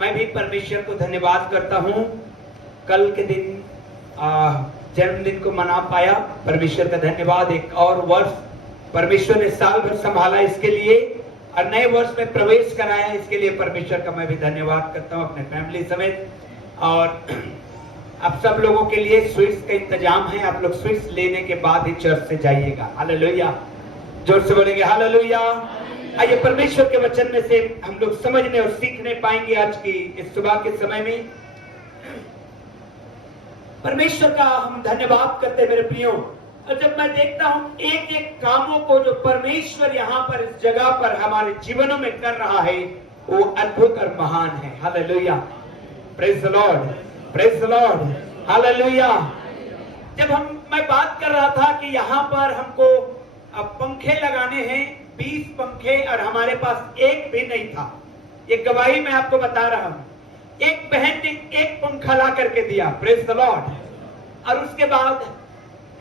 मैं भी परमेश्वर को धन्यवाद करता हूँ। कल के दिन जन्मदिन को मना पाया, परमेश्वर का धन्यवाद। एक और वर्ष परमेश्वर ने साल भर संभाला इसके लिए, और नए वर्ष में प्रवेश कराया, इसके लिए परमेश्वर का मैं भी धन्यवाद करता हूँ अपने फैमिली समेत। और आप सब लोगों के लिए स्वीट्स का इंतजाम है, आप लोग स्वीट्स लेने के बाद ही चर्च से जाइएगा। हालेलुया, जोर से बोलेंगे हालेलुया। आइए परमेश्वर के वचन में से हम लोग समझने और सीखने पाएंगे आज की इस सुबह के समय में। परमेश्वर का हम धन्यवाद करते हैं मेरे प्रियो। और जब मैं देखता हूं एक एक कामों को जो परमेश्वर यहाँ पर इस जगह पर हमारे जीवनों में कर रहा है, वो अद्भुत और महान है। Hallelujah, praise the Lord, praise the Lord, hallelujah. जब मैं बात कर रहा था कि यहाँ पर हमको अब पंखे लगाने हैं, 20 पंखे, और हमारे पास एक भी नहीं था। ये गवाही मैं आपको बता रहा हूँ। एक बहन ने एक पंखा ला करके दिया, प्रेज द लॉर्ड, और उसके बाद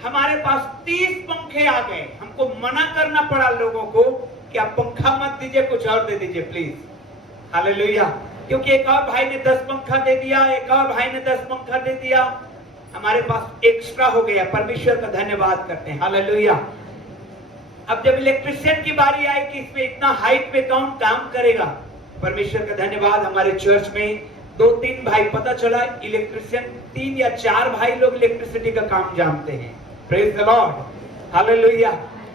हमारे पास 30 पंखे आ गए। हमको मना करना पड़ा लोगों को कि आप पंखा मत दीजिए, कुछ और दे दीजिए प्लीज। हालेलुया, क्योंकि एक और भाई ने 10 पंखा दे दिया, एक और भाई ने 10 पंखा दे दिया, हमारे पास एक्स्ट्रा हो गया। परमेश्वर का धन्यवाद करते हैं। हालेलुया। अब जब इलेक्ट्रिशियन की बारी आई कि इसमें इतना हाइट पे कौन काम करेगा, परमेश्वर का धन्यवाद, हमारे चर्च में 2-3 भाई, पता चला इलेक्ट्रिशियन 3 या 4 भाई लोग इलेक्ट्रिसिटी का काम जानते हैं। Praise the Lord, hallelujah.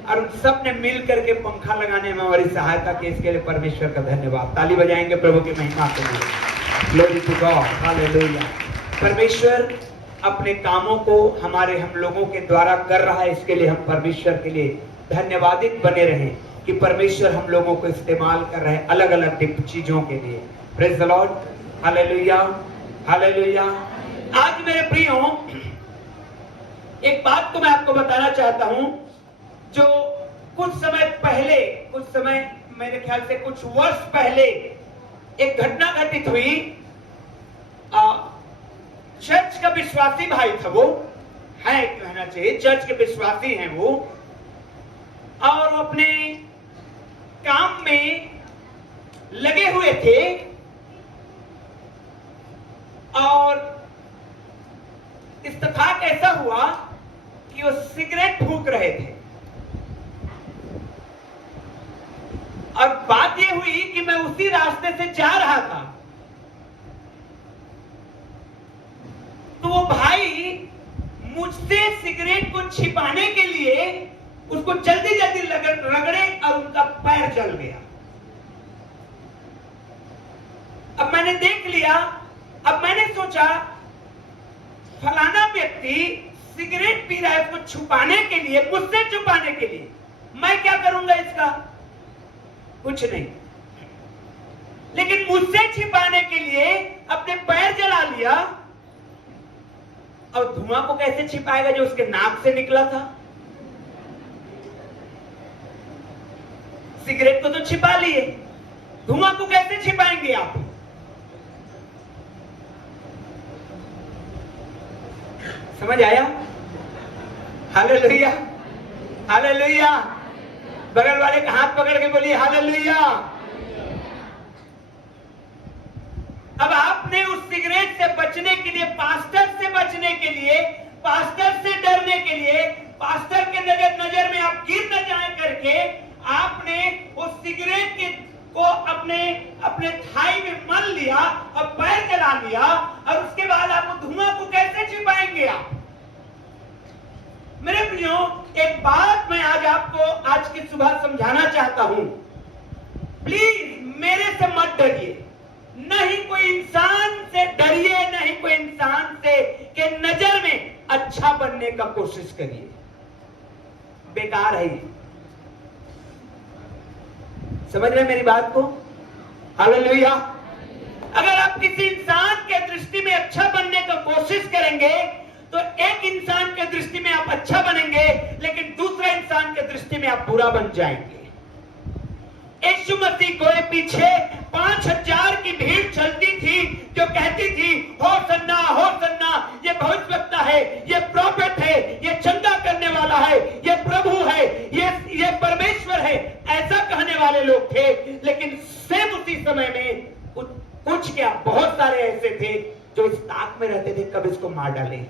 और उन सब ने मिल करके पंखा लगाने में हमारी सहायता की, इसके लिए परमेश्वर का धन्यवाद। ताली बजाएंगे प्रभु की महिमा के लिए। Glory to God, hallelujah. परमेश्वर अपने कामों को हमारे हम लोगों के द्वारा कर रहा है, इसके लिए हम परमेश्वर के लिए धन्यवादित बने रहें कि परमेश्वर हम लोगों को इस्तेमाल कर रहे हैं अलग अलग चीजों के लिए। Praise the Lord, hallelujah, hallelujah. आज मेरे प्रियो, एक बात को मैं आपको बताना चाहता हूं, जो कुछ समय मेरे ख्याल से कुछ वर्ष पहले एक घटना घटित हुई। चर्च का विश्वासी भाई था, वो है कहना चाहिए, चर्च के विश्वासी हैं वो, और अपने काम में लगे हुए थे, और इत्तेफाक ऐसा हुआ कि वो सिगरेट फूंक रहे थे। और बात ये हुई कि मैं उसी रास्ते से जा रहा था, तो वो भाई मुझसे सिगरेट को छिपाने के लिए उसको जल्दी जल्दी रगड़े और उनका पैर जल गया। अब मैंने देख लिया, अब मैंने सोचा फलाना व्यक्ति सिगरेट पी रहा है, उसको छुपाने के लिए, मुझसे छुपाने के लिए मैं क्या करूंगा इसका? कुछ नहीं। लेकिन मुझसे छिपाने के लिए अपने पैर जला लिया, और धुआं को कैसे छिपाएगा जो उसके नाक से निकला था? सिगरेट को तो छिपा लिए, धुआं को कैसे छिपाएंगे आप? समझ आया? Hallelujah, hallelujah. बगल वाले का हाथ पकड़ के बोलिए हालेलुया। अब आपने उस सिगरेट से बचने के लिए, पास्टर से बचने के लिए, पास्टर से डरने के लिए, पास्टर के नजर में आप गिर न जाए करके, आपने उस सिगरेट को अपने थाई में मल लिया और पैर जला लिया, और उसके बाद आप धुआं को कैसे छिपाएंगे आप? मेरे प्रियो, एक बात मैं आज आपको आज की सुबह समझाना चाहता हूं। प्लीज मेरे से मत डरिए, नहीं कोई इंसान से डरिए, नहीं कोई इंसान से के नजर में अच्छा बनने का कोशिश करिए, बेकार है ये। समझ रहे मेरी बात को? हालेलुया। अगर आप किसी इंसान के दृष्टि में अच्छा बनने का कोशिश करेंगे, तो एक इंसान के दृष्टि में आप अच्छा बनेंगे, लेकिन दूसरे इंसान के दृष्टि में आप बुरा बन जाएंगे। यीशु मसीह के पीछे 5000 की भीड़ चलती थी, जो कहती थी होसन्ना होसन्ना, ये भविष्यवक्ता है, ये प्रॉफिट है, ये चंगा करने वाला है, ये प्रभु है, ये परमेश्वर है, ऐसा कहने वाले लोग थे। लेकिन सेम उसी समय में कुछ क्या, बहुत सारे ऐसे थे जो इस ताक में रहते थे कब इसको मार डाले।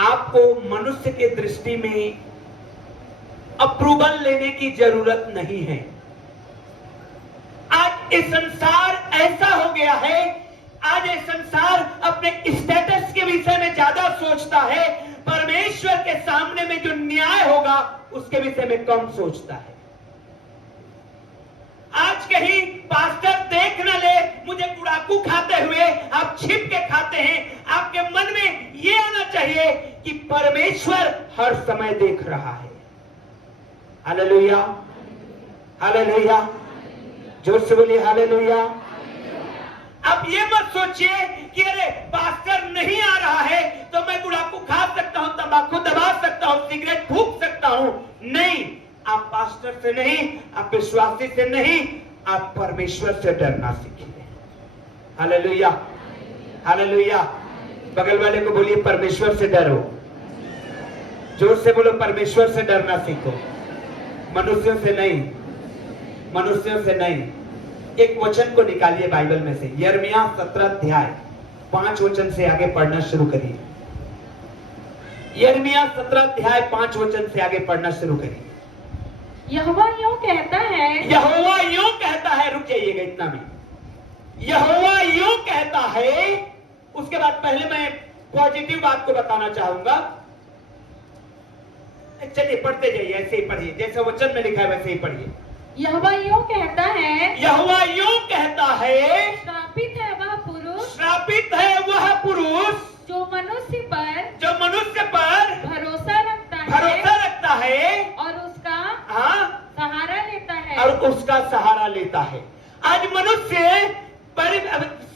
आपको मनुष्य के दृष्टि में अप्रूवल लेने की जरूरत नहीं है। आज ये संसार ऐसा हो गया है, आज ये संसार अपने स्टेटस के विषय में ज्यादा सोचता है, परमेश्वर के सामने में जो न्याय होगा उसके विषय में कम सोचता है। आज कहीं पास्टर देख न ले मुझे गुड़ाकू खाते हुए, आप छिप के खाते हैं, आपके मन में यह आना चाहिए कि परमेश्वर हर समय देख रहा है। हालेलुया, हालेलुया, जोर से बोलिए हालेलुया। अब ये मत सोचिए कि अरे पास्टर नहीं आ रहा है तो मैं गुड़ाकू खा सकता हूं, तंबाकू दबा सकता हूं, सिगरेट फूंक सकता हूं। नहीं, आप पास्टर से नहीं, आप विश्वासी से नहीं, आप परमेश्वर से डरना सीखिए। Hallelujah, hallelujah. बगल वाले को बोलिए परमेश्वर से डरो। जोर से बोलो परमेश्वर से डरना सीखो, मनुष्यों से नहीं, मनुष्यों से नहीं। एक वचन को निकालिए बाइबल में से, यिर्मयाह 17 अध्याय 5 वचन से आगे पढ़ना शुरू करिए। यिर्मयाह 17 अध्याय 5 वचन से आगे पढ़ना शुरू करिए। यहोवा यूं कहता है, यहोवा यूं कहता है, रुक जाइएगा इतना में। यहोवा यूं कहता है, उसके बाद पहले मैं पॉजिटिव बात को बताना चाहूंगा। चलिए पढ़ते जाइए, ऐसे ही पढ़िए, जैसे वचन में लिखा है वैसे ही पढ़िए। यहोवा यूं कहता है, यहोवा यूं कहता है, श्रापित है वह पुरुष, श्रापित है वह पुरुष जो मनुष्य पर भरोसा रखता है और उसका सहारा लेता है, और उसका सहारा लेता है। आज मनुष्य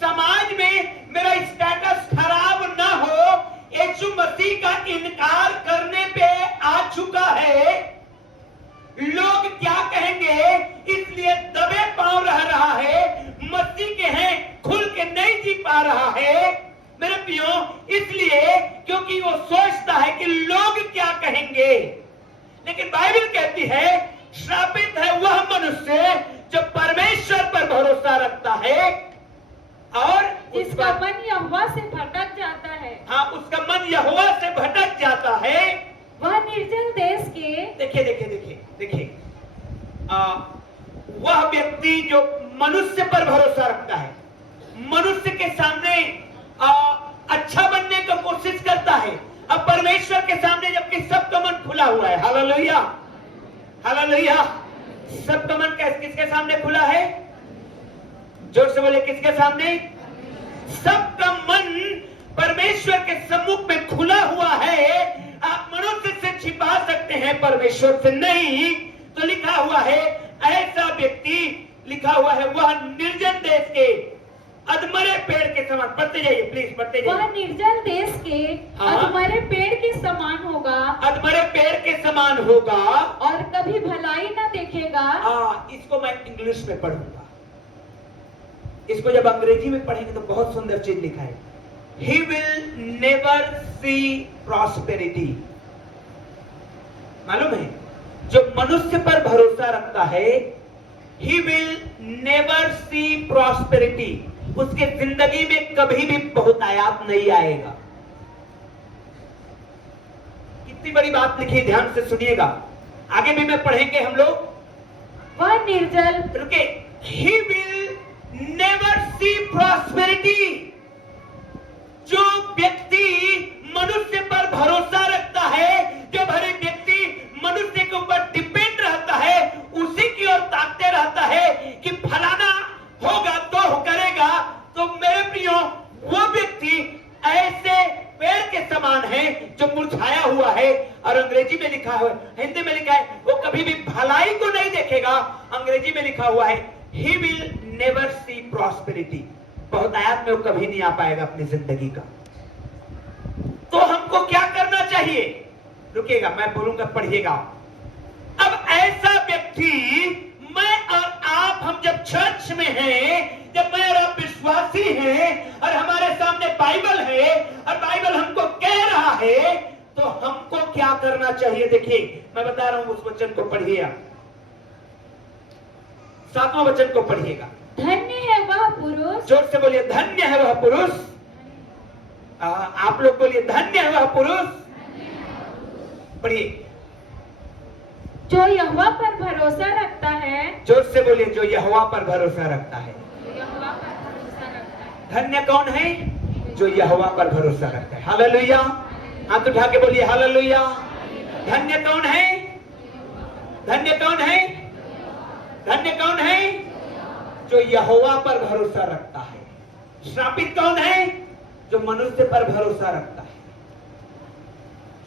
समाज में मेरा स्टेटस खराब ना हो, यीशु मसीह का इनकार करने पे आ चुका है। लोग क्या कहेंगे इसलिए दबे पांव रह रहा है, मसीह के हैं खुल के नहीं जी पा रहा है मेरे प्रियो, इसलिए क्योंकि वो सोचता है कि लोग क्या कहेंगे। लेकिन बाइबल कहती है श्रापित है वह मनुष्य जो परमेश्वर पर भरोसा रखता है और जिसका मन यहोवा से भटक जाता है। हाँ, उसका मन यहोवा से भटक जाता है। वह निर्जल देश के, देखिए वह व्यक्ति जो मनुष्य पर भरोसा रखता है, मनुष्य के सामने अच्छा बनने की कोशिश करता है, अब परमेश्वर के सामने जबकि सबका मन खुला हुआ है। Hallelujah, hallelujah. सबका मन किसके सामने खुला है? जोर से बोले किसके सामने? सबका मन परमेश्वर के सम्मुख में खुला हुआ है। आप मनुष्य से छिपा सकते हैं, परमेश्वर से नहीं। तो लिखा हुआ है ऐसा व्यक्ति, लिखा हुआ है वह निर्जन देश के अधमरे पेड़ के समान। पढ़ते जाइए प्लीज, पढ़ते जाइए। वह निर्जल देश के अधमरे पेड़ के समान होगा, अधमरे पेड़ के समान होगा और कभी भलाई न देखेगा। इसको मैं इंग्लिश में पढ़ूंगा, इसको जब अंग्रेजी में पढ़ेंगे तो बहुत सुंदर चीज लिखा है। He will never see prosperity। मालूम है, जो मनुष्य पर भरोसा रखता है He will never see prosperity। उसके जिंदगी में कभी भी बहुतायात नहीं आएगा। कितनी बड़ी बात लिखी, ध्यान से सुनिएगा, आगे भी मैं पढ़ेंगे हम लोग। वह निर्जल, रुके, He will never see prosperity। जो व्यक्ति मनुष्य पर भरोसा रखता है, जो भरे व्यक्ति मनुष्य के ऊपर डिपेंड रहता है, उसी की ओर ताकते रहता है कि फलाना होगा तो करेगा। तो मेरे प्रियो, वो व्यक्ति ऐसे पेड़ के समान है जो मुरझाया हुआ है, और अंग्रेजी में लिखा है, हिंदी में लिखा है वो कभी भी भलाई को नहीं देखेगा। अंग्रेजी में लिखा हुआ है He will never see prosperity। बहुतायत में वो कभी नहीं आ पाएगा अपनी जिंदगी का। तो हमको क्या करना चाहिए? रुकिएगा, मैं बोलूंगा, पढ़िएगा। अब ऐसा व्यक्ति, मैं और आप, हम जब चर्च में हैं, जब मैं और आप विश्वासी हैं और हमारे सामने बाइबल है और बाइबल हमको कह रहा है, तो हमको क्या करना चाहिए? देखिए मैं बता रहा हूं, उस वचन को पढ़िए। 7वां वचन को पढ़िएगा। धन्य है वह पुरुष जोर से बोलिए, धन्य है वह पुरुष। आप लोग बोलिए, धन्य है वह पुरुष। पढ़िए। जो यहोवा पर भरोसा रखता है। जोर से बोलिए, जो यहोवा पर भरोसा रखता है। यहोवा पर भरोसा रखता है। धन्य कौन है? जो यहोवा पर भरोसा रखता है। हालेलुया। हाथ उठा के बोलिए हालेलुया। धन्य कौन है? धन्य कौन है? धन्य कौन है? जो यहोवा पर भरोसा रखता है। श्रापित कौन है? जो मनुष्य पर भरोसा रखता है।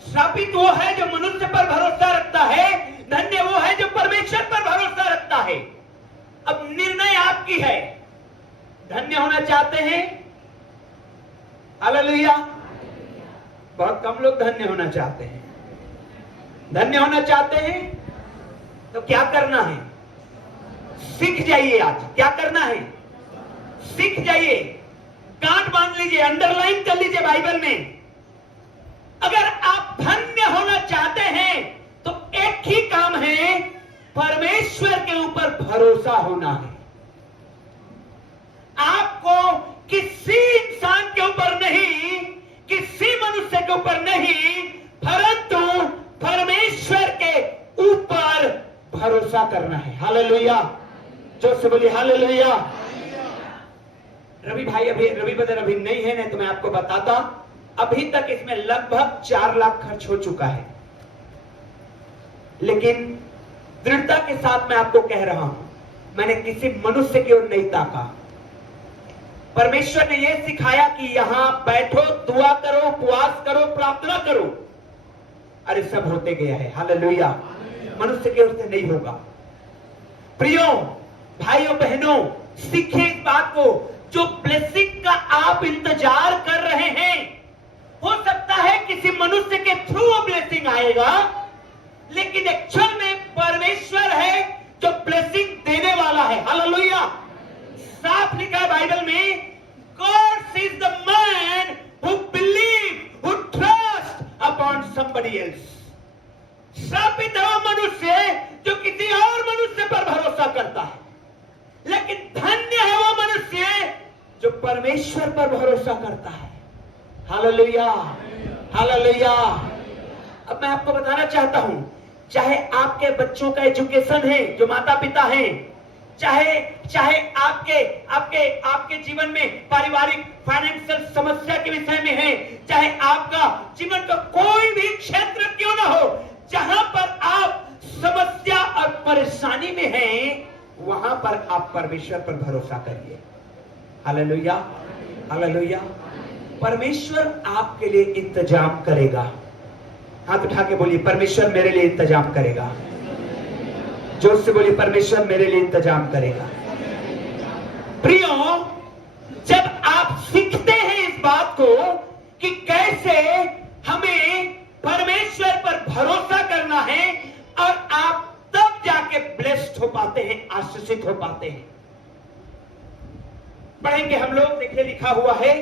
श्रापित वो है जो मनुष्य पर भरोसा रखता है, धन्य वो है जो परमेश्वर पर भरोसा रखता है। अब निर्णय आपकी है। धन्य होना चाहते हैं? हालेलुया। बहुत कम लोग धन्य होना चाहते हैं। धन्य होना चाहते हैं तो क्या करना है? सीख जाइए। आज क्या करना है? सीख जाइए। गांठ बांध लीजिए, अंडरलाइन कर लीजिए बाइबल में। अगर आप धन्य होना चाहते हैं तो एक ही काम है, परमेश्वर के ऊपर भरोसा होना है। आपको किसी इंसान के ऊपर नहीं, किसी मनुष्य के ऊपर नहीं, परंतु परमेश्वर के ऊपर भरोसा करना है। हालेलुया। जो से बोलिए हालेलुया। रवि भाई रवि बदर अभी नहीं है, नहीं तो मैं आपको बताता। अभी तक इसमें लगभग 4 लाख खर्च हो चुका है, लेकिन दृढ़ता के साथ मैं आपको कह रहा हूं, मैंने किसी मनुष्य की ओर नहीं ताका। परमेश्वर ने यह सिखाया कि यहां बैठो, दुआ करो, उपवास करो, प्रार्थना करो। अरे सब होते गया है। हालेलुया। मनुष्य की ओर से नहीं होगा। प्रियो भाइयों बहनों, सीखिए इस बात को। जो ब्लेसिंग का आप इंतजार कर रहे हैं, हो सकता है किसी मनुष्य के थ्रू वो ब्लेसिंग आएगा, लेकिन एक्चुअल में परमेश्वर है जो ब्लेसिंग देने वाला है। हालेलुया। साफ लिखा है बाइबल में, God sees the man who believe, who trust upon somebody else. श्रापित है वो मनुष्य जो किसी और मनुष्य पर भरोसा करता है, लेकिन धन्य है वो मनुष्य जो परमेश्वर पर भरोसा करता है। हालेलुया। हालेलुया। अब मैं आपको बताना चाहता हूं, चाहे आपके बच्चों का एजुकेशन है, जो माता पिता हैं, चाहे आपके जीवन में पारिवारिक फाइनेंशियल समस्या के विषय में है, चाहे आपका जीवन का कोई भी क्षेत्र क्यों ना हो, जहां पर आप समस्या और परेशानी में हैं, वहां पर आप परमेश्वर पर भरोसा करिए। हालेलुया। हालेलुया। परमेश्वर आपके लिए इंतजाम करेगा। हाथ उठा के बोलिए, परमेश्वर मेरे लिए इंतजाम करेगा। जोर से बोलिए, परमेश्वर मेरे लिए इंतजाम करेगा। प्रियो, जब आप सीखते हैं इस बात को कि कैसे हमें परमेश्वर पर भरोसा करना है, और आप तब जाके ब्लेस्ड हो पाते हैं, आशीषित हो पाते हैं। पढ़ेंगे हम लोग। देखिए लिखा हुआ है,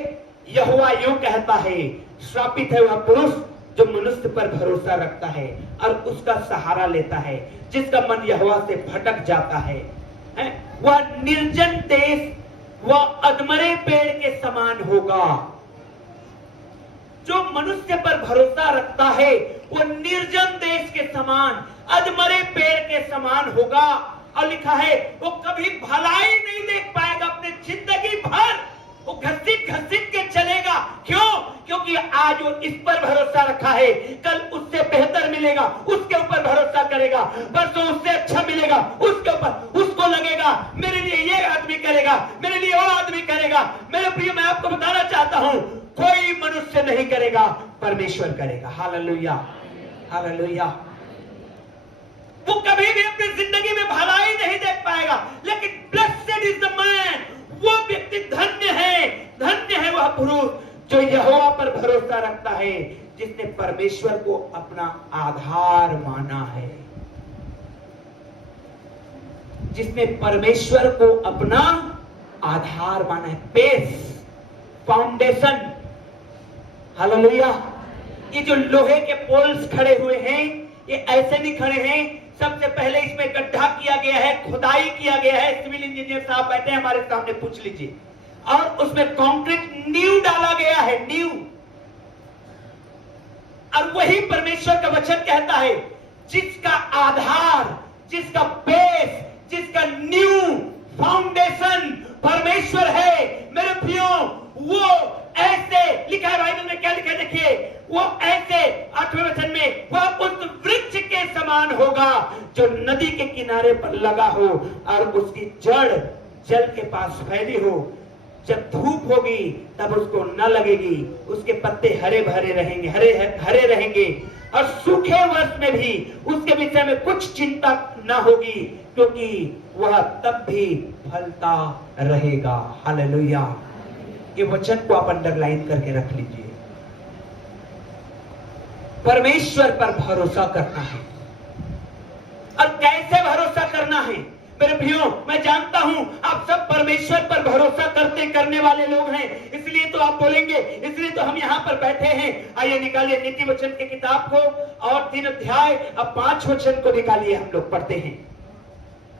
यहोवा यूं कहता है, श्रापित है वह पुरुष जो मनुष्य पर भरोसा रखता है और उसका सहारा लेता है, जिसका मन यहोवा से भटक जाता है। वह निर्जन देश, वह अधमरे पेड़ के समान होगा। जो मनुष्य पर भरोसा रखता है वो निर्जन देश के समान, अधमरे पेड़ के समान होगा। और लिखा है, वो कभी भलाई नहीं देख पाएगा अपने जिंदगी भर। वो घसीट घसीट के चलेगा। क्यों? क्योंकि आज वो इस पर भरोसा रखा है, कल उससे बेहतर मिलेगा, उसके ऊपर भरोसा करेगा, परसों उससे अच्छा मिलेगा, उसके ऊपर उसको लगेगा मेरे लिए ये आदमी करेगा, मेरे लिए वो आदमी करेगा। मेरे प्रिय, मैं आपको बताना चाहता हूं, कोई मनुष्य नहीं करेगा, परमेश्वर करेगा। हालेलुया। हालेलुया। वो कभी भी अपनी जिंदगी में भलाई नहीं देख पाएगा, लेकिन ब्लेस्ड इज द मैन, वो व्यक्ति धन्य है, धन्य है वह पुरुष जो यहोवा पर भरोसा रखता है, जिसने परमेश्वर को अपना आधार माना है, जिसने परमेश्वर को अपना आधार माना है, बेस, फाउंडेशन। हालेलुया। ये जो लोहे के पोल्स खड़े हुए हैं, ये ऐसे नहीं खड़े हैं सबसे पहले इसमें गड्ढा किया गया है, खुदाई किया गया है। सिविल इंजीनियर साहब बैठे हैं हमारे सामने, पूछ लीजिए। और उसमें कंक्रीट नींव डाला गया है, नींव। और वही परमेश्वर का वचन कहता है, जिसका आधार, जिसका बेस, जिसका न्यू फाउंडेशन परमेश्वर है मेरे प्रियो, वो ऐसे लिखा है बाइबल में, क्या लिखा है देखिए, वो ऐसे 8वें वचन में, वह उस वृक्ष के समान होगा जो नदी के किनारे पर लगा हो और उसकी जड़ जल के पास फैली हो। जब धूप होगी तब उसको न लगेगी, उसके पत्ते हरे भरे रहेंगे, हरे रहेंगे, और सूखे वर्ष में भी उसके विषय में कुछ चिंता न होगी, क्योंकि वह तब भी फलता रहेगा। हालेलुया। ये वचन को आप अंडरलाइन करके रख लीजिए। परमेश्वर पर भरोसा करना है। और कैसे भरोसा करना है मेरे भाइयों, मैं जानता हूं आप सब परमेश्वर पर भरोसा करने वाले लोग हैं, इसलिए तो आप बोलेंगे, इसलिए तो हम यहाँ पर बैठे हैं। आइए निकालिए नीति वचन की किताब को और 3 अध्याय, अब 5 वचन को निकालिए, हम लोग पढ़ते हैं।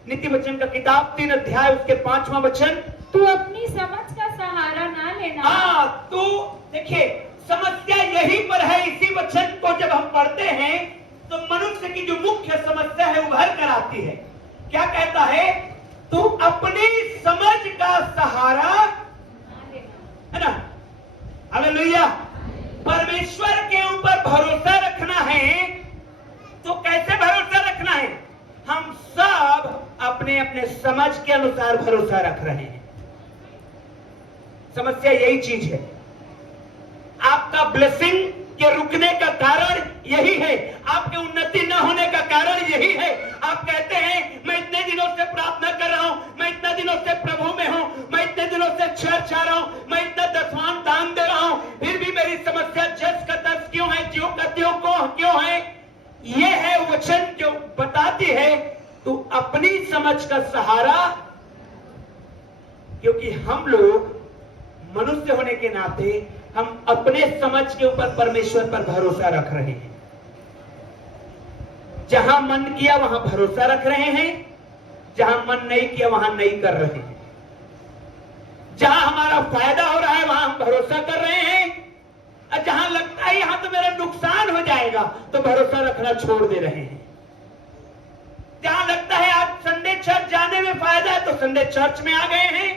नीति वचन का किताब 3 अध्याय उसके 5वां वचन। तू अपनी समझ का सहारा ना लेना। तो देखिए समस्या यहीं पर है। इसी वचन को जब हम पढ़ते हैं तो मनुष्य की जो मुख्य समस्या है उभर कर आती है। क्या कहता है? तू अपनी समझ का सहारा है ना। हालेलुया। परमेश्वर के ऊपर भरोसा रखना है तो कैसे भरोसा रखना है? हम सब अपने अपने समझ के अनुसार भरोसा रख रहे हैं। समस्या यही चीज है। आपका ब्लेसिंग के रुकने का कारण यही है, आपके उन्नति न होने का कारण यही है। आप कहते हैं मैं इतने दिनों से प्रार्थना कर रहा हूं, मैं इतने दिनों से प्रभु में हूं, मैं इतने दिनों से चर्च आ रहा हूं, मैं इतना दसवां दान दे रहा हूं, फिर भी मेरी समस्या जस का तस क्यों है, ज्यों का त्यों क्यों है? यह है वचन जो बताती है तू अपनी समझ का सहारा, क्योंकि हम लोग मनुष्य होने के नाते हम अपने समझ के ऊपर परमेश्वर पर भरोसा रख रहे हैं। जहां मन किया वहां भरोसा रख रहे हैं, जहां मन नहीं किया वहां नहीं कर रहे हैं। जहां हमारा फायदा हो रहा है वहां हम भरोसा कर रहे हैं, और जहां लगता है यहां तो मेरा नुकसान हो जाएगा तो भरोसा रखना छोड़ दे रहे हैं। जहां लगता है आज संडे चर्च जाने में फायदा है तो संडे चर्च में आ गए हैं।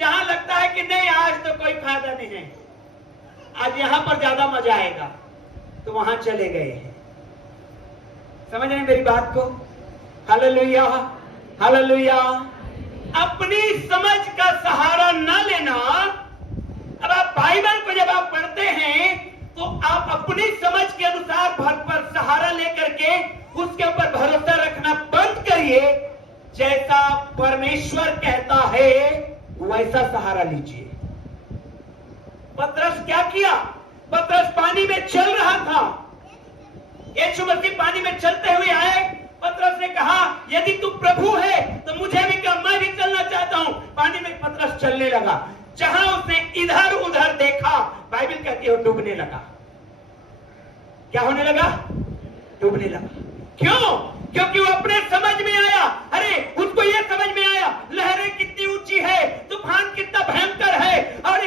जहां लगता है कि नहीं आज तो कोई फायदा नहीं है, आज यहां पर ज्यादा मजा आएगा, तो वहां चले गए हैं। समझ रहे हैं मेरी बात को? Hallelujah, hallelujah. अपनी समझ का सहारा न लेना। अब आप बाइबल को जब आप पढ़ते हैं तो आप अपनी समझ के अनुसार पर सहारा लेकर के उसके ऊपर भरोसा रखना बंद करिए। जैसा परमेश्वर कहता है वैसा सहारा लीजिए। पतरस क्या किया? पतरस पानी में चल रहा था, यीशु मसीह पानी में चलते हुए आए। पतरस ने कहा यदि तू प्रभु है तो मुझे भी कहा, मैं भी चलना चाहता हूं। पानी में पतरस चलने लगा। जहां उसने इधर उधर देखा, बाइबल कहती है डूबने लगा। क्या होने लगा? डूबने लगा। क्यों? क्योंकि वो अपने समझ में आया। अरे उसको ये समझ में आया लहरें कितनी ऊंची है, तूफान कितना भयंकर है, और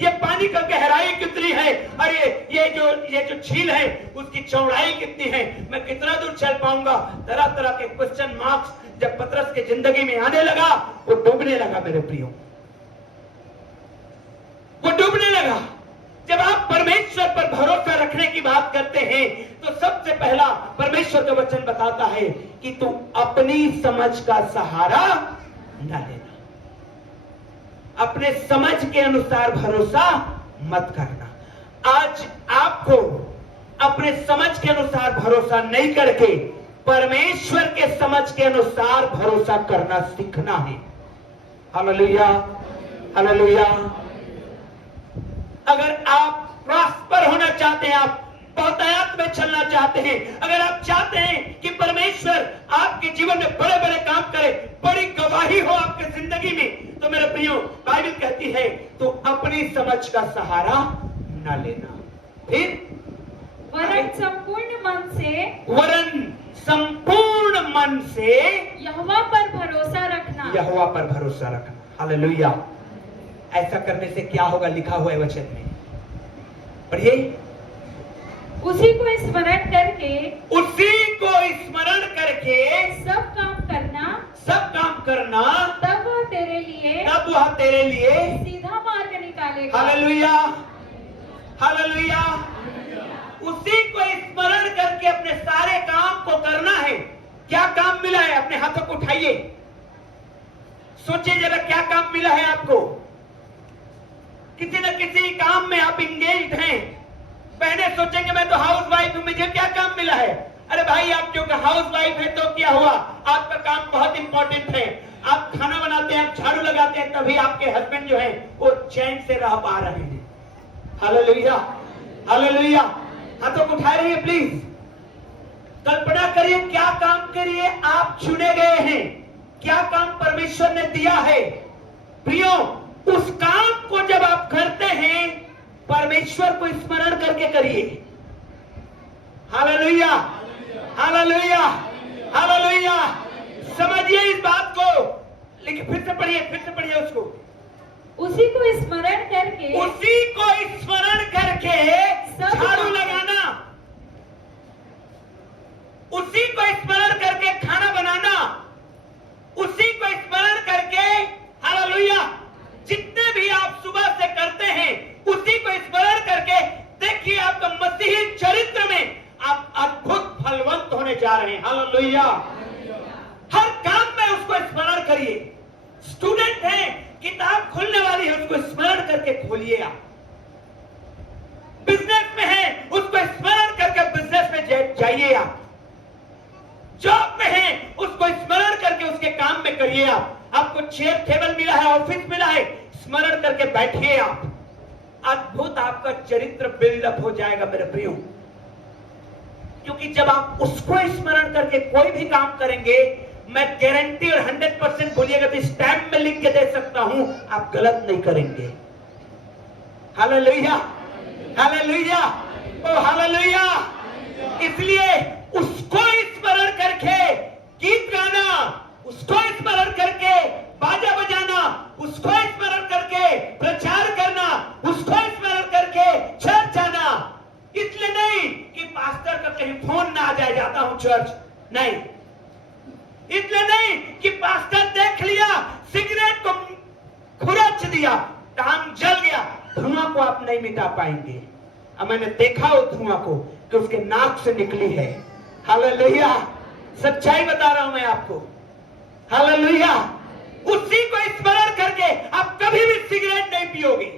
ये पानी का गहराई कितनी है, और ये जो झील है उसकी चौड़ाई कितनी है, मैं कितना दूर चल पाऊंगा। तरह तरह के क्वेश्चन मार्क्स जब पतरस के जिंदगी में आने लगा, वो डूबने लगा मेरे प्रियो, वो डूबने लगा। जब आप परमेश्वर पर भरोसा रखने की बात करते हैं तो सबसे पहला परमेश्वर का वचन बताता है कि तू अपनी समझ का सहारा न लेना। अपने समझ के अनुसार भरोसा मत करना। आज आपको अपने समझ के अनुसार भरोसा नहीं करके परमेश्वर के समझ के अनुसार भरोसा करना सीखना है। Hallelujah, hallelujah. अगर आप प्रॉस्पर होना चाहते हैं, आप बहुतायत में चलना चाहते हैं, अगर आप चाहते हैं कि परमेश्वर आपके जीवन में बड़े बड़े काम करे, बड़ी गवाही हो आपके जिंदगी में, तो मेरे प्रियो बाइबल कहती है तो अपनी समझ का सहारा न लेना। फिर वरन संपूर्ण मन से, वरन संपूर्ण मन से यहोवा पर भरोसा रखना। यहोवा पर भरोसा रखना। हालेलुया। ऐसा करने से क्या होगा, लिखा हुआ है वचन में, पढ़िए। उसी को स्मरण करके, उसी को स्मरण करके सब काम करना, सब काम करना, तब वह तेरे लिए, तब वह तेरे लिए सीधा मार्ग निकालेगा। Hallelujah, hallelujah. उसी को स्मरण करके अपने सारे काम को करना है। क्या काम मिला है? अपने हाथों को उठाइए, सोचिए जरा क्या काम मिला है आपको। किसी न किसी काम में आप इंगेज्ड हैं। पहले सोचेंगे मैं तो हाउस वाइफ हूं, मुझे क्या काम मिला है। अरे भाई, आप जो हाउस वाइफ है तो क्या हुआ, आपका काम बहुत इंपॉर्टेंट है। आप खाना बनाते हैं, आप झाड़ू लगाते हैं, तभी आपके हस्बैंड जो है वो चैन से रह पा रहे हैं। Hallelujah, hallelujah. हाथों को उठाए रहिए प्लीज। कल्पना करिए क्या काम के लिए आप चुने गए हैं, क्या काम परमेश्वर ने दिया है। प्रियो, उस काम को जब आप करते हैं, परमेश्वर को स्मरण करके करिए। Hallelujah, hallelujah, hallelujah. समझिए इस बात को। लेकिन फिर से पढ़िए उसको। उसी को स्मरण करके, उसी को स्मरण करके झाड़ू लगाना, उसी को स्मरण करके खाना बनाना, उसी को स्मरण करके, हालेलुया, जितने भी आप सुबह से करते हैं, उसी को स्मरण करके देखिए आपका मसीही चरित्र में आप अद्भुत फलवंत होने जा रहे हैं। हालेलुया। हर काम में उसको स्मरण करिए। स्टूडेंट हैं, किताब खुलने वाली है, उसको स्मरण करके खोलिए। आप बिजनेस में हैं, उसको स्मरण करके बिजनेस में जाइए। आप जॉब में हैं, उसको स्मरण करके उसके काम में करिए। आपको चेयर टेबल मिला है, ऑफिस मिला है, स्मरण करके बैठिए। आप अद्भुत आपका चरित्र बिल्डअप हो जाएगा मेरे प्रियो। क्योंकि जब आप उसको स्मरण करके कोई भी काम करेंगे, मैं गारंटी और 100% बोलिएगा तो स्टैम्प में लिख के दे सकता हूं, आप गलत नहीं करेंगे। हालेलुया, हालेलुया, ओ हालेलुया। इसलिए उसको स्मरण करके गीत गाना, उसको स्मरण करके बाजा बजाना, उसको स्मरण करके प्रचार करना, उसको स्मरण करके चर्च जाना। इसलिए नहीं कि पास्टर का कहीं फोन ना आ जाए, जाता हूं चर्च, नहीं। इसलिए नहीं कि पास्टर देख लिया, सिगरेट को खुरच दिया, टांग जल गया, धुआं को आप नहीं मिटा पाएंगे। अब मैंने देखा वो धुआं को कि उसके नाक से निकली है। हालेलुया, सच्चाई बता रहा हूं मैं आपको। हालेलुया। उसी को स्मरण करके आप कभी भी सिगरेट नहीं पियोगे।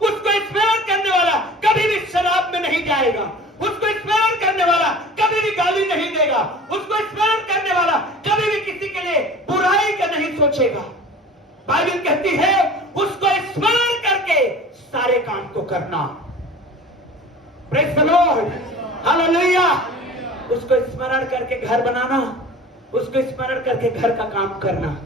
उसको स्मरण करने वाला कभी भी शराब में नहीं जाएगा। उसको स्मरण करने वाला कभी भी गाली नहीं देगा। उसको स्मरण करने वाला कभी भी किसी के लिए बुराई का नहीं सोचेगा। बाइबल कहती है उसको स्मरण करके सारे काम को करना। Praise the Lord, hallelujah. उसको स्मरण करके घर बनाना, उसको स्मरण करके घर का काम करना।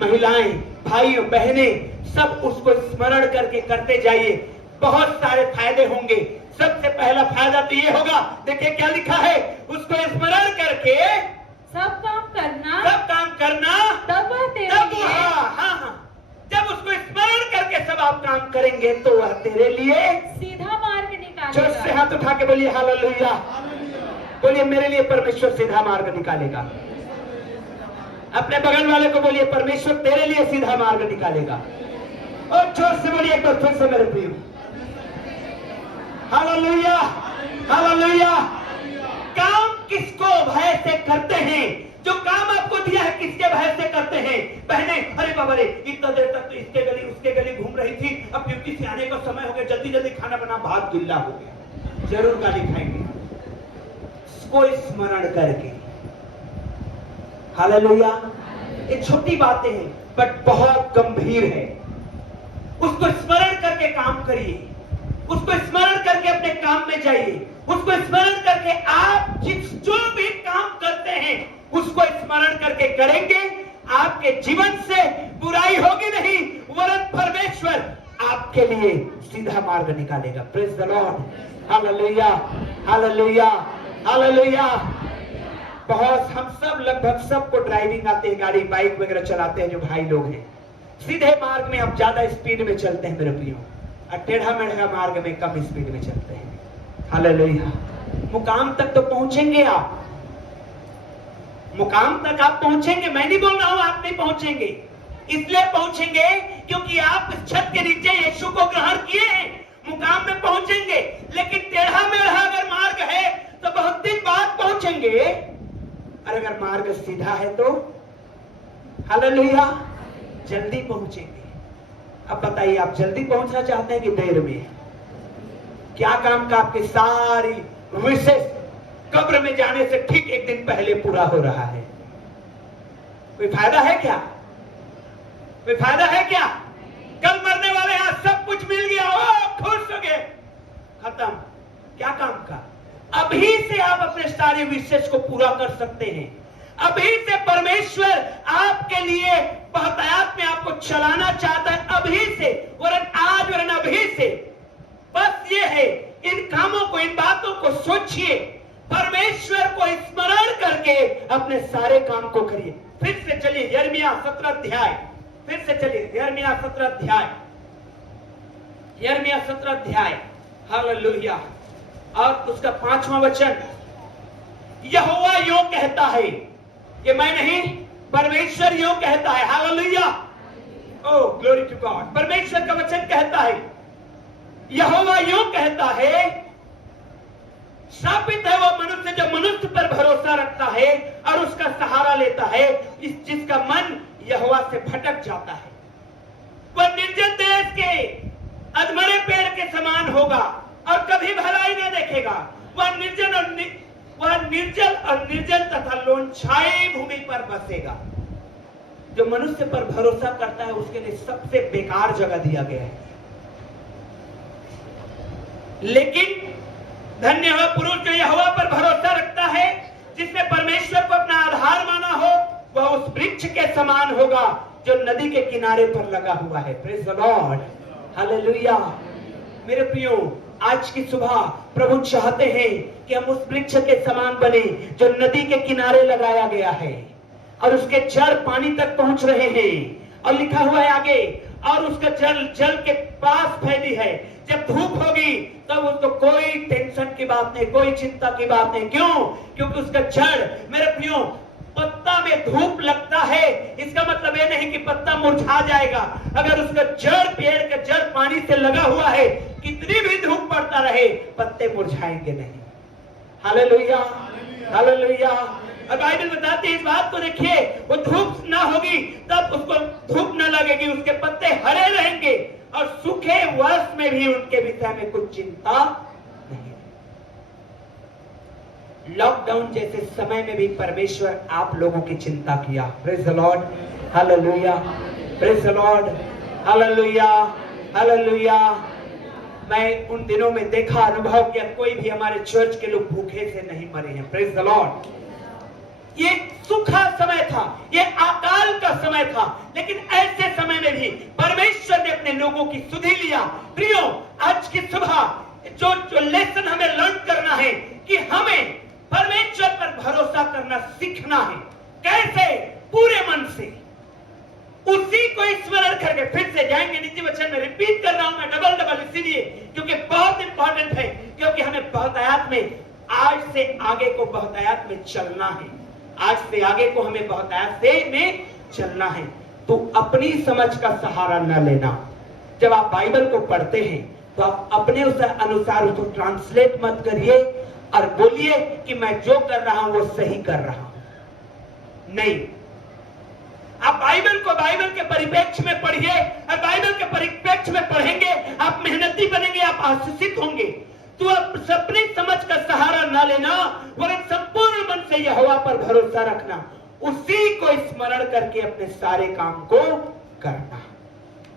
महिलाएं, भाइयों, बहनें, सब उसको स्मरण करके करते जाइए, बहुत सारे फायदे होंगे। सबसे पहला फायदा तो ये होगा, देखिए क्या लिखा है, उसको स्मरण करके सब काम करना, सब काम करना, तब वह तेरे तब लिए, हाँ, जब उसको स्मरण करके सब आप काम करेंगे तो वह तेरे लिए सीधा मार्ग जोर से निकालेगा। हाथ उठा के बोलिए हालेलुया। बोलिए मेरे लिए परमेश्वर सीधा मार्ग निकालेगा। अपने बगल वाले को बोलिए परमेश्वर तेरे लिए सीधा मार्ग निकालेगा। और जोर से बोलिए एक बार फिर से मेरे प्रियो, हालेलुया, हालेलुया। काम किसको भय से करते हैं? जो काम आपको दिया है किसके भय से करते हैं? बहने, अरे बाबा रे, इतना देर तक तो इसके गली उसके गली घूम रही थी, अब ड्यूटी से आने का समय हो गया, जल्दी जल्दी खाना बना, भात गिल्ला हो गया, जरूर गाली खाएंगे। इसको स्मरण करके, हालेलुया। ये छोटी बातें हैं बट बहुत गंभीर है। उसको स्मरण करके काम करिए, उसको स्मरण करके अपने काम में जाइए, उसको स्मरण करके आप जो भी काम करते हैं उसको स्मरण करके करेंगे, आपके जीवन से बुराई होगी नहीं, वरन परमेश्वर आपके लिए सीधा मार्ग निकालेगा। Praise the Lord, hallelujah, hallelujah, hallelujah. बहुत हम सब लगभग सबको ड्राइविंग आते हैं, गाड़ी बाइक वगैरह चलाते हैं जो भाई लोग हैं। सीधे मार्ग में हम ज्यादा स्पीड में चलते हैं मेरे प्रियो, और टेढ़ा मेढ़ा मार्ग में कम स्पीड में चलते हैं। हालेलुया। मुकाम तक तो पहुंचेंगे आप, मुकाम तक आप पहुंचेंगे। मैं नहीं बोल रहा हूं आप नहीं पहुंचेंगे, इसलिए पहुंचेंगे क्योंकि आप इस छत के नीचे यीशु को ग्रहण किए हैं। मुकाम में पहुंचेंगे, लेकिन टेढ़ा मेढ़ा अगर मार्ग है तो बहुत दिन बाद पहुंचेंगे, और अगर मार्ग सीधा है तो हालेलुया जल्दी पहुंचेंगे। अब बताइए, आप जल्दी पहुंचना चाहते हैं कि देर में? क्या काम का आपकी सारी विशेष कब्र में जाने से ठीक एक दिन पहले पूरा हो रहा है? कोई फायदा है क्या? कोई फायदा है क्या? कल मरने वाले हैं, आज सब कुछ मिल गया, ओ खुश हो गए, खत्म। क्या काम का? अभी से आप अपने सारे विशेष को पूरा कर सकते हैं। अभी से परमेश्वर आपके लिए बहुतायत में आपको चलाना चाहता है, अभी से, वरन आज वरन अभी से। बस ये है, इन कामों को, इन बातों को सोचिए, परमेश्वर को स्मरण करके अपने सारे काम को करिए। फिर से चलिए यिर्मयाह 17 अध्याय, फिर से चलिए यिर्मयाह 17 अध्याय, यिर्मयाह 17 अध्याय। हालेलुया। और उसका 5वां वचन, यहोवा यूं कहता है, ये मैं नहीं, परमेश्वर यूं कहता है। Hallelujah, oh glory to God. परमेश्वर का वचन कहता है, यहोवा यूं कहता है, शापित है वो मनुष्य जो मनुष्य पर भरोसा रखता है और उसका सहारा लेता है, जिसका मन यहोवा से भटक जाता है। वह निर्जन देश के अधमरे पेड़ के समान होगा और कभी भलाई न देखेगा। वह निर्जल और निर्जन तथा लोनछाई भूमि पर बसेगा। जो मनुष्य पर भरोसा करता है उसके लिए सबसे बेकार जगह दिया गया है। लेकिन धन्य हो पुरुष जो यहोवा पर भरोसा रखता है, जिसने परमेश्वर को अपना आधार माना हो, वह उस वृक्ष के समान होगा जो नदी के किनारे पर लगा हुआ है। Praise the Lord, hallelujah. मेरे प्रियो, आज की सुबह प्रभु चाहते हैं कि हम उस वृक्ष के समान बने जो नदी के किनारे लगाया गया है और उसके जड़ पानी तक पहुंच रहे हैं। और लिखा हुआ है आगे, और उसका जल के पास फैली है। जब धूप होगी तब उसको कोई टेंशन की बात नहीं, कोई चिंता की बात नहीं। क्यों? क्योंकि उसका जड़, मेरे प्रियो, पत्ता में धूप लगता है, इसका मतलब ये नहीं कि पत्ता मुरझा जाएगा। अगर उसका जड़, पेड़ का जड़ पानी से लगा हुआ है, कितनी भी धूप पड़ता रहे, पत्ते मुरझाएंगे नहीं। Hallelujah, hallelujah. और बाइबल बताती है इस बात को, देखिए, वो धूप ना होगी तब उसको धूप ना लगेगी, उसके पत्ते हरे रहेंगे और सूखे वर्ष में भी उनके विषय में कुछ चिंता नहीं। लॉकडाउन जैसे समय में भी परमेश्वर आप लोगों की चिंता किया। Praise the Lord, hallelujah, praise the Lord, hallelujah, hallelujah. मैं उन दिनों में देखा, अनुभव किया, कोई भी हमारे चर्च के लोग भूखे से नहीं मरे हैं। Praise the Lord. ये सूखा समय था, ये अकाल का समय था, लेकिन ऐसे समय में भी परमेश्वर ने अपने लोगों की सुधि लिया। प्रियो, आज की सुबह जो लेसन हमें लर्न करना है कि हमें परमेश्वर पर भरोसा करना सीखना है। कैसे? पूरे मन से, उसी को स्मरण करके। फिर से जाएंगे नीचे वचन में, रिपीट कर रहा हूं मैं डबल इसलिए क्योंकि बहुत इंपॉर्टेंट है, क्योंकि हमें बहुतायत में आज से आगे को बहुतायत में चलना है। आज से आगे को हमें बहुतायत से में चलना है। तो अपनी समझ का सहारा न लेना। जब आप बाइबल को पढ़ते हैं तो आप अपने उस अनुसार उसको ट्रांसलेट मत करिए और बोलिए कि मैं जो कर रहा हूं वो सही कर रहा हूं। नहीं, आप बाइबल को बाइबल के परिप्रेक्ष्य में पढ़िए, और बाइबल के परिप्रेक्ष्य में पढ़ेंगे, आप मेहनती बनेंगे, आप आशीषित होंगे। तो आप अपनी समझ का सहारा ना लेना, वरन संपूर्ण मन से यहोवा पर भरोसा रखना, उसी को स्मरण करके अपने सारे काम को करना,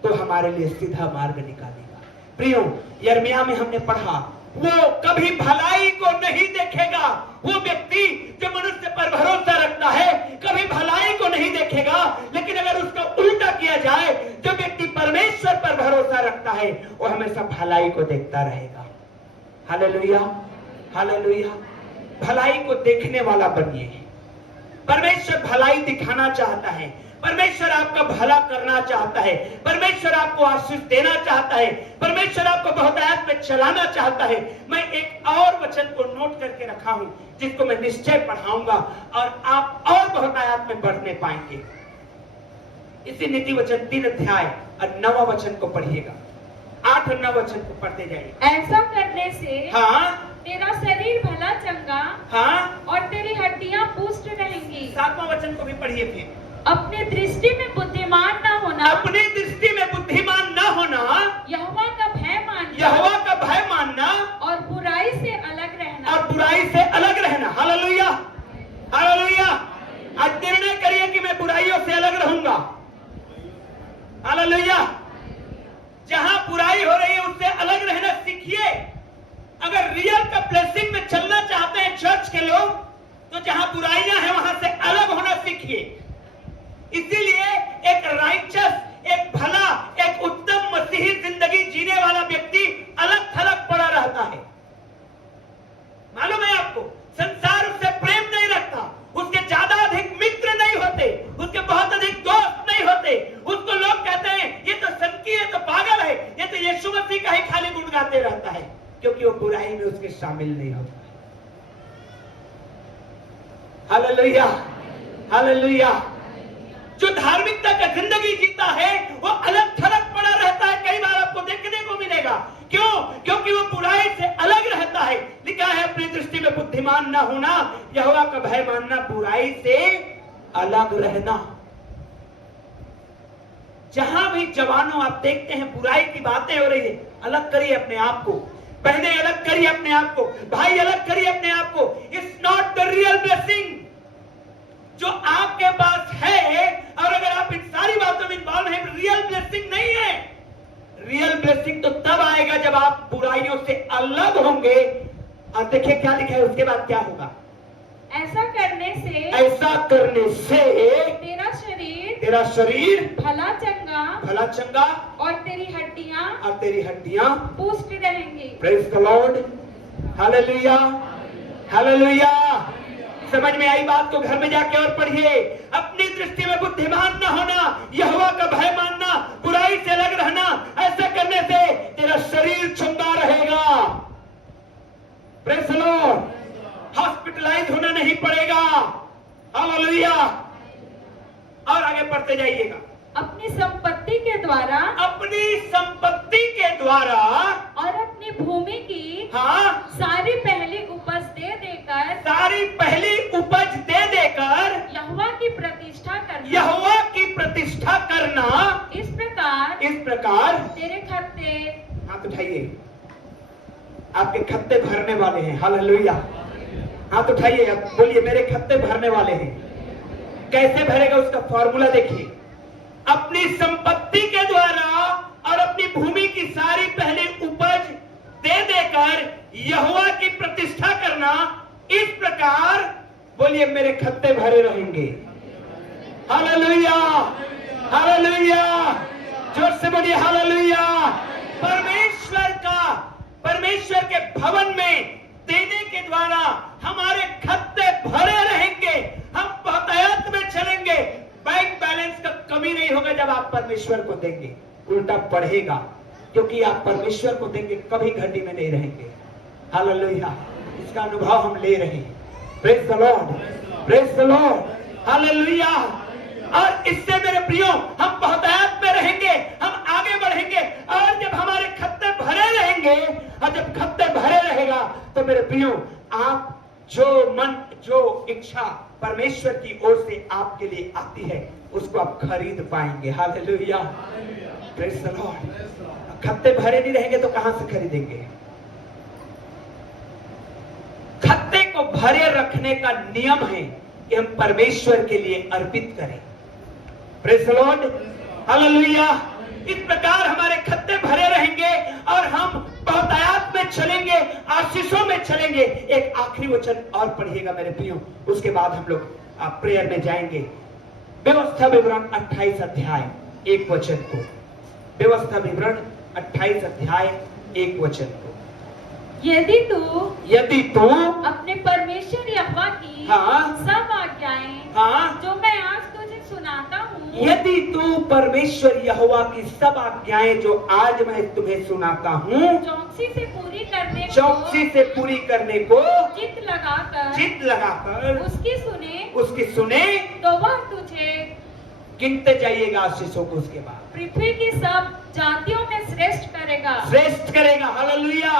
तो हमारे लिए सीधा मार्ग निकालेगा। प्रियो, यिर्मयाह में हमने पढ़ा, वो कभी भलाई को नहीं देखेगा। वो व्यक्ति जो मनुष्य पर भरोसा रखता है कभी भलाई को नहीं देखेगा, लेकिन अगर उसका उल्टा किया जाए, जो व्यक्ति परमेश्वर पर भरोसा रखता है वो हमेशा भलाई को देखता रहेगा। Hallelujah, hallelujah. भलाई को देखने वाला बनिए, परमेश्वर भलाई दिखाना चाहता है, परमेश्वर आपका भला करना चाहता है, परमेश्वर आपको आशीष देना चाहता है, परमेश्वर आपको बहुतायत में चलाना चाहता है। मैं एक और वचन को नोट करके रखा हूं जिसको मैं निश्चय पढ़ाऊंगा और आप और बहुतायत में बढ़ने पाएंगे। इसी नीति वचन 3 अध्याय और 9वां वचन को पढ़िएगा, 8 और 9 वचन को पढ़ते जाइए। ऐसा करने से हाँ तेरा शरीर भला चंगा हाँ और तेरी हड्डियां पुष्ट रहेंगी। 7वां वचन को भी पढ़िए फिर। अपनी दृष्टि में बुद्धिमान न होना, अपनी दृष्टि में बुद्धिमान न होना, यहोवा का भय मानना, यहोवा का भय मानना और बुराई से अलग रहना। और बुराई से अलग रहना। Hallelujah, hallelujah. आज निर्णय करिए कि मैं बुराइयों से अलग रहूंगा। हालेलुया। जहां बुराई हो रही है उससे अलग रहना सीखिए। अगर रियल का ब्लेसिंग में चलना चाहते हैं चर्च के लोग, तो जहां बुराइयां हैं वहां से अलग होना सीखिए। इसीलिए एक राइचस, एक भला, एक उत्तम मसीही जिंदगी जीने वाला व्यक्ति अलग थलग पड़ा रहता है। मालूम है आपको, संसार उससे प्रेम नहीं रखता, उसके ज्यादा अधिक मित्र नहीं होते, उसके बहुत अधिक दोस्त नहीं होते। उसको लोग कहते हैं ये तो सनकी है, तो पागल है, ये तो यीशु मसीह का ही खाली गुण गाते रहता है, क्योंकि वो बुराई में उसके शामिल नहीं होता। Hallelujah, hallelujah. जो धार्मिकता का जिंदगी जीता है वो अलग थलग पड़ा रहता है। कई बार आपको देखने को मिलेगा। क्यों? क्योंकि वो बुराई से अलग रहता है। लिखा है अपनी दृष्टि में बुद्धिमान ना होना, यहोवा का भय मानना, बुराई से अलग रहना। जहां भी जवानों आप देखते हैं बुराई की बातें हो रही है, अलग करिए अपने आप को। बहनें अलग करिए अपने आप को, भाई अलग करिए अपने आप को। It's not the real blessing जो आपके पास है। और अगर आप इन सारी बातों में इन्वॉल्व हैं, रियल ब्लेसिंग नहीं है। रियल ब्लेसिंग तो तब आएगा जब आप बुराइयों से अलग होंगे। और देखिए क्या लिखा है उसके बाद क्या होगा। ऐसा करने से तेरा शरीर भला चंगा और तेरी हड्डियां पुष्ट रहेंगी। Praise the Lord, hallelujah, hallelujah. समझ में आई बात तो घर में जाके और पढ़िए। अपनी दृष्टि में बुद्धिमान न होना, यहोवा का भय मानना, बुराई से अलग रहना। ऐसा करने से तेरा शरीर चंगा रहेगा। Praise the Lord. हॉस्पिटलाइज होना नहीं पड़ेगा। हालेलुया। और आगे पढ़ते जाइएगा। अपनी संपत्ति के द्वारा और अपनी भूमि की सारी पहली उपज दे देकर यहोवा की प्रतिष्ठा करना। इस प्रकार तेरे खत्ते, हाथ उठाइए, आपके खत्ते भरने वाले हैं। हालेलुया। हाथ उठाइए, आप बोलिए मेरे खत्ते भरने वाले हैं। कैसे भरेगा उसका फॉर्मूला देखिए। अपनी संपत्ति के द्वारा और अपनी भूमि की सारी पहली उपज दे देकर यहोवा की प्रतिष्ठा करना। इस प्रकार बोलिए मेरे खत्ते भरे रहेंगे। Hallelujah, hallelujah. जोर से बोलिए हालेलुया। परमेश्वर के भवन में देने के द्वारा हमारे खत्ते भरे रहेंगे। हम बहुतायत में चलेंगे। बैंक बैलेंस का कमी नहीं होगा जब आप परमेश्वर को देंगे, उल्टा बढ़ेगा, क्योंकि आप परमेश्वर को देंगे, कभी घटी में नहीं रहेंगे। हालेलुया। इसका अनुभव हम ले रहे हैं। Praise the Lord, praise the Lord, hallelujah. और इससे मेरे प्रियो हम बहुतायत में रहेंगे, हम आगे बढ़ेंगे। और जब हमारे खत्ते भरे रहेंगे, और जब खत्ते भरे रहेगा, तो मेरे प्रियो आप जो इच्छा परमेश्वर की ओर से आपके लिए आती है, उसको आप खरीद पाएंगे। Hallelujah, praise the lord. खत्ते भरे नहीं रहेंगे तो कहां से खरीदेंगे? खत्ते को भरे रखने का नियम है कि हम परमेश्वर के लिए अर्पित करें। Praise the Lord, hallelujah. इस प्रकार हमारे खत्ते भरे रहेंगे और हम बहुतायत में चलेंगे, आशीषों में चलेंगे। एक आखिरी वचन और पढ़िएगा मेरे प्रियो, उसके बाद हम लोग प्रेयर में जाएंगे। व्यवस्था विवरण 28 अध्याय 1 वचन को। व्यवस्था विवरण 28 अध्याय 1 वचन को। यदि तू अपने परमेश्वर यहोवा की हाँ। सब आज्ञाएं हाँ, जो मैं आज तुझे सुनाता हूँ, यदि तू परमेश्वर यहोवा की सब आज्ञाएं जो आज मैं तुम्हें सुनाता हूँ चौकसी से पूरी करने को चौकसी से पूरी करने को चित लगाकर उसकी सुने तो वह तुझे गिनते जाइएगा आशीषों को। उसके बाद पृथ्वी की सब जातियों में श्रेष्ठ करेगा। हालेलुया।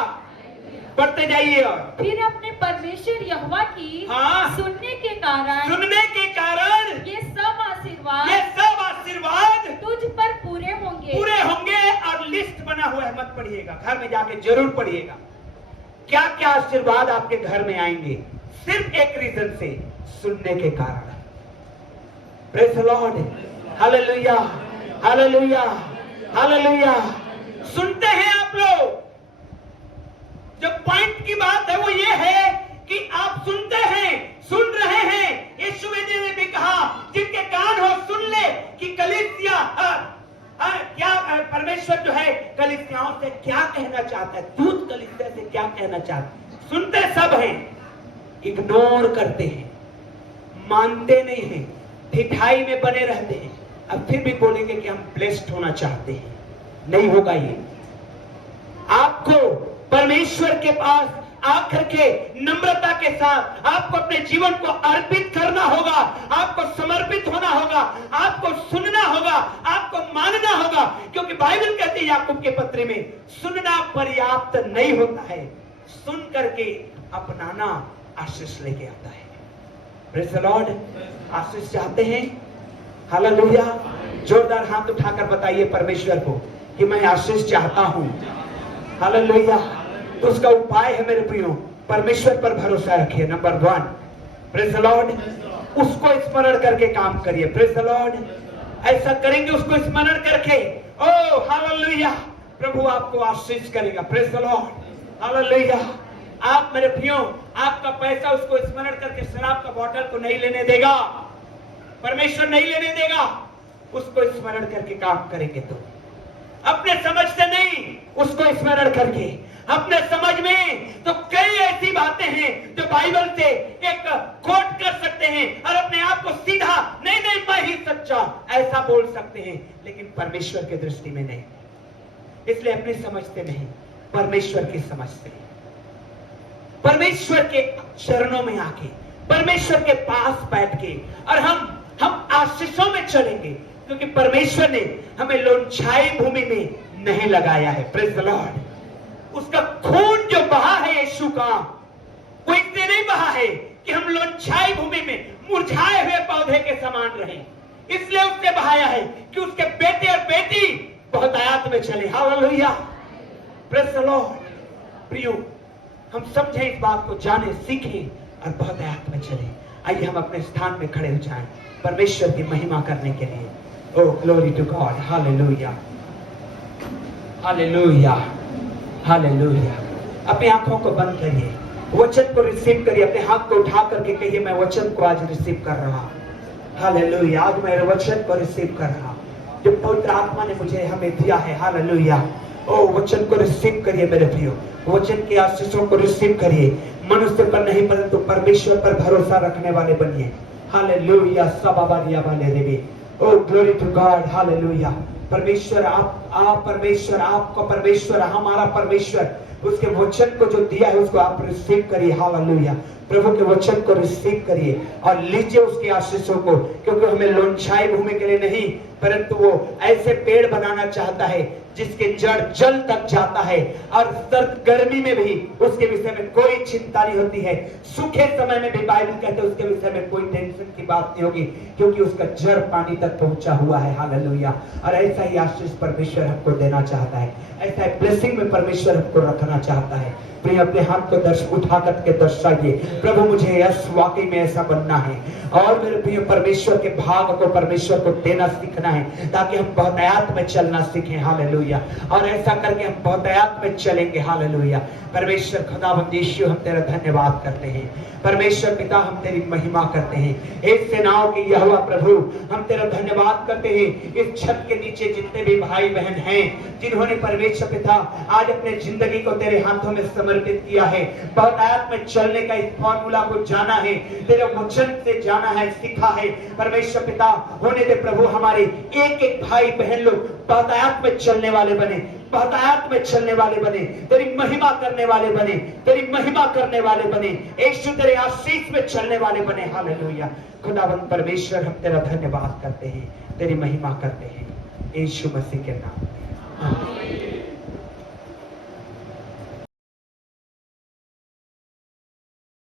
पढ़ते जाइए। और फिर अपने परमेश्वर यहोवा की हाँ, सुनने के कारण ये सब आशीर्वाद तुझ पर पूरे होंगे। और लिस्ट बना हुआ है, मत पढ़िएगा, घर में जाके जरूर पढ़िएगा क्या क्या आशीर्वाद आपके घर में आएंगे, सिर्फ एक रीजन से, सुनने के कारण। Praise the Lord, hallelujah, hallelujah, hallelujah. सुनते हैं आप लोग, जो पॉइंट की बात है वो ये है कि आप सुनते हैं, सुन रहे हैं। यीशु मसीह ने भी कहा जिनके कान हो सुन ले कि कलीसिया क्या परमेश्वर जो है कलीसियाओं से क्या कहना चाहता है, दूत कलीसिया से क्या कहना चाहता है। सुनते सब हैं, इग्नोर करते हैं, मानते नहीं हैं, ढिठाई में बने रहते हैं। अब फिर भी बोलेंगे कि हम ब्लेस्ड होना चाहते हैं, नहीं होगा ये। आपको परमेश्वर के पास आकर के नम्रता के साथ आपको अपने जीवन को अर्पित करना होगा, आपको समर्पित होना होगा, आपको सुनना होगा, आपको मानना होगा, क्योंकि बाइबल कहती है याकूब के पत्र में सुनना पर्याप्त नहीं होता है, सुन करके अपनाना आशीष लेके आता है। Praise the Lord. आशीष चाहते हैं? हालेलुया। जोरदार हाथ उठाकर बताइए परमेश्वर को कि मैं आशीष चाहता हूं। हालेलुया। तो उसका उपाय है मेरे प्रियो, परमेश्वर पर भरोसा रखिए। नंबर 1, प्रेज़ द लॉर्ड, उसको स्मरण करके काम करिए। Praise the Lord. ऐसा करेंगे उसको स्मरण करके, ओ हालेलुया, प्रभु आपको आशीष करेगा। Praise the Lord, hallelujah. आप मेरे प्रियो, आपका पैसा उसको स्मरण करके शराब का बोतल को नहीं लेने देगा, परमेश्वर नहीं लेने देगा। उसको स्मरण करके काम करेंगे तो, अपने समझ से नहीं, उसको स्मरण करके। अपने समझ में तो कई ऐसी बातें हैं जो बाइबल से एक कोट कर सकते हैं और अपने आप को सीधा नहीं नहीं मैं ही सच्चा ऐसा बोल सकते हैं, लेकिन परमेश्वर की दृष्टि में नहीं। इसलिए अपनी समझ से नहीं, परमेश्वर की समझ से, परमेश्वर के चरणों में आके, परमेश्वर के पास बैठ के, और हम आशीषों में चलेंगे, क्योंकि परमेश्वर ने हमें लोनछाई भूमि में नहीं लगाया है। Praise the Lord. उसका खून जो बहा है यीशु का, वो इसलिए नहीं बहा है कि हम लोनछाई भूमि में मुरझाए हुए पौधे के समान रहें, इसलिए उसने बहाया है कि उसके बेटे और बेटी बहुत आयात में चले। हालेलुया। Praise the Lord. प्रियो, हम समझें इस बात को, जाने, सीखें और बहुत आयात में चले। आइए हम अपने स्थान में खड़े हो जाएं परमेश्वर की महिमा करने के लिए। Oh, glory to God. Hallelujah. Hallelujah. Hallelujah. अपनी आंखों को बंद करिए, वचन को रिसीव करिए। अपने हाथ को उठा करके कहिए, मैं वचन को आज रिसीव कर रहा। हालेलुया। आज मैं वचन को रिसीव कर रहा जो पवित्र आत्मा ने मुझे हमें दिया है। हालेलुया। ओ वचन को रिसीव करिए मेरे प्रियो, वचन की आशीषों को रिसीव करिए। मनुष्य पर नहीं परंतु परमेश्वर पर भरोसा रखने वाले बनिए। हालेलुया। सबाबादिया वाले देवी। Oh glory to God, hallelujah। परमेश्वर आप परमेश्वर, आपका परमेश्वर, हमारा परमेश्वर, उसके वचन को जो दिया है उसको आप रिसीव करिए। हालेलुया। प्रभु के वचन को रिसीव करिए और लीजिए उसकी आशीषों को, क्योंकि हमें लोनछाई भूमि के लिए नहीं, परंतु वो ऐसे पेड़ बनाना चाहता है जिसके जड़ जल तक जाता है, और सर्द गर्मी में भी उसके विषय में कोई चिंता नहीं होती है। सूखे समय में भी बाइबल कहते हैं उसके विषय में कोई टेंशन की बात नहीं होगी, क्योंकि उसका जड़ पानी तक पहुंचा हुआ है। हालेलुया। और ऐसा ही आशीष परमेश्वर हमको देना चाहता है, ऐसा ही ब्लेसिंग में परमेश्वर हमको रखना चाहता है। प्रिय, अपने हाथ को उठा करके दर्शाइए, प्रभु मुझे यस वाकई में ऐसा बनना है, और मेरे प्रिय परमेश्वर के भाग को परमेश्वर को देना सीखना है, ताकि हम बहुतायत में चलना सीखें। हालेलुया। और ऐसा करके हम बहुतायत में चलेंगे। हालेलुया। परमेश्वर खुदावंद यीशु, हम तेरा धन्यवाद करते हैं। परमेश्वर पिता, हम तेरी महिमा करते हैं। एक सेनाओं की यहोवा प्रभु, हम तेरा धन्यवाद करते हैं। इस छत के नीचे मेरे जितने भी भाई बहन हैं जिन्होंने परमेश्वर पिता आज अपने जिंदगी को तेरे हाथों में समर्पित किया है, बहुतायत में चलने का इस फॉर्मूला को जाना है, तेरे वचन से जाना है, सीखा है परमेश्वर पिता, होने दे प्रभु हमारे एक एक भाई बहन लोग बहुतायत में चलने वाले बने, बहुतायत में चलने वाले बने, तेरी महिमा करने वाले बने, तेरी महिमा करने वाले बने, यीशु तेरे आशीष में चलने वाले बने। हालेलुया। खुदावंद परमेश्वर हम तेरा धन्यवाद करते हैं, तेरी महिमा करते हैं, यीशु मसीह के नाम में।